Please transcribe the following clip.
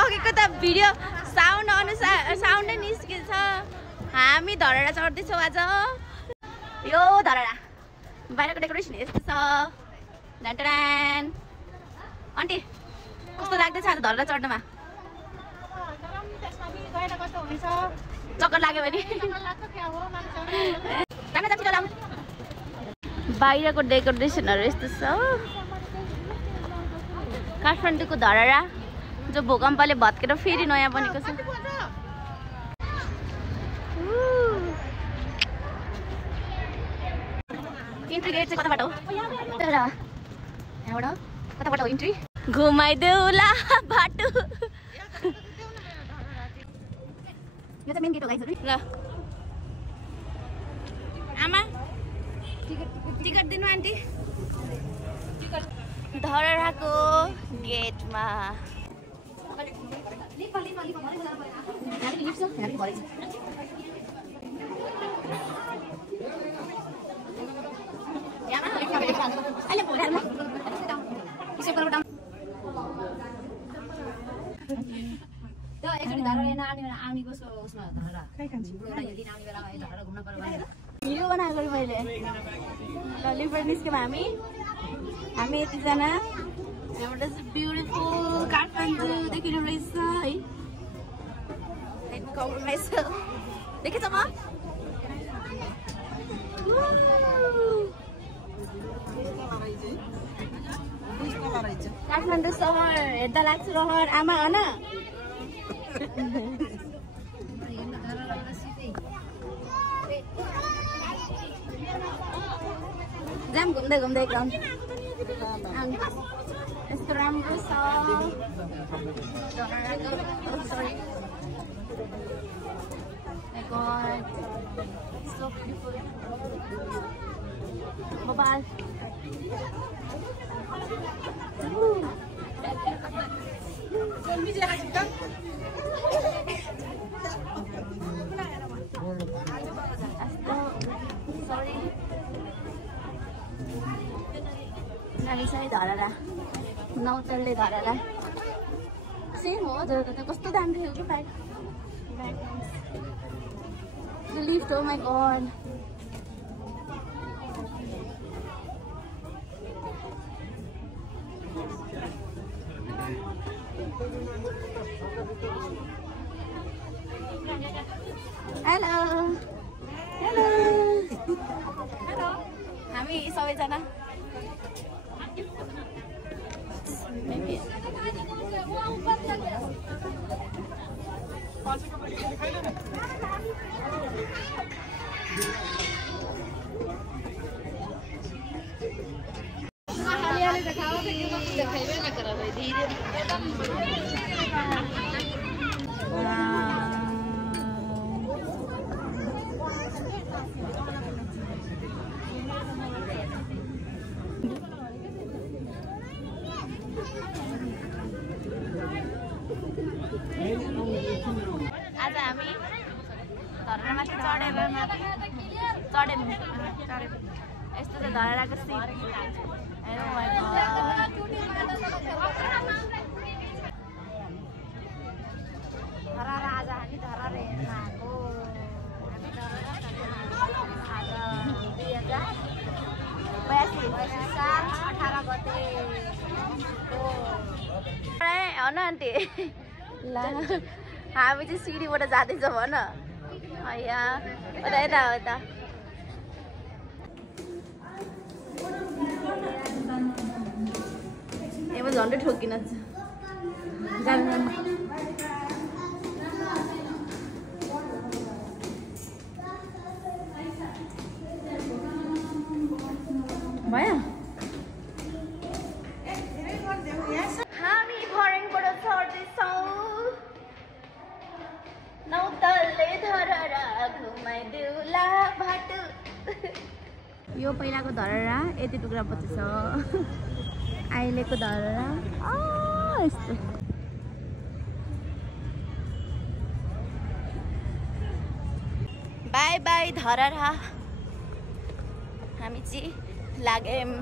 अघिको त video sound अनुसार साउन्डै निस्किन्छ। हामी धरहरा चढ्दैछौँ आज। यो धरहरा बाहिरको डेकोरेसन यस्तो छ। ढान्टान आन्टी कस्तो लाग्दैछ आज धरहरा चढ्नमा? चक्कर लाग्यो भने बाहिरको डेकोरेसनहरू यस्तो छ। काठमाडौँको धरहरा जो भूकम्पले भत्केर फेरि नयाँ बनेको छ। इन्ट्री गेट चाहिँ कताबाट हो? यहाँबाट कताबाट हो इन्ट्री? घुमाइदेऊला बाटो। यो चाहिँ मेन गेट हो गाइजहरु। ल आमा टिकट दिनु आन्टी। धरहराको गेटमा भिडियो बनाएको मैले लिफर निस्क्यौँ हामी यतिजना। यहाँबाट चाहिँ ब्युटिफुल काठमाडौँ देखिनु रहेछ है। देखेछ म? काठमाडौँ सहर हेर्दा लाग्छ रहर आमा होइन? जाम घुम्दै घुम्दै एकदम यस्तो राम्रो छ। So beautiful. Bye-bye. Sorry. Nani sai Dharahara नौतलले धरहरा सेम हो। कस्तो दामी थियो कि bag The lift, oh my god. Hello. Hello. Hello. हामी सबैजना maybe आज हामी धरहरामाथि चढेर चढ्यौँ। यस्तो चाहिँ धरहराको सिट। धरहरा आज हामी धरहरा हेर्न आएको। आज 2082 साल 18 गते हो न आन्टी? ला हामी चाहिँ सिडीबाट जाँदैछौँ भन। यहाँ यता यता यहाँ झन्डै ठोकिन जानु भयो। हामी भर्याङबाट चढ्दैछौँ। नौतलले धरहरा घुमाइदेऊला बाटो। यो पहिलाको धरहरा यति टुक्रा पछि छ। अहिलेको धरहरा यस्तो। Bye bye Dharahara. हामी चाहिँ लाग्यौँ।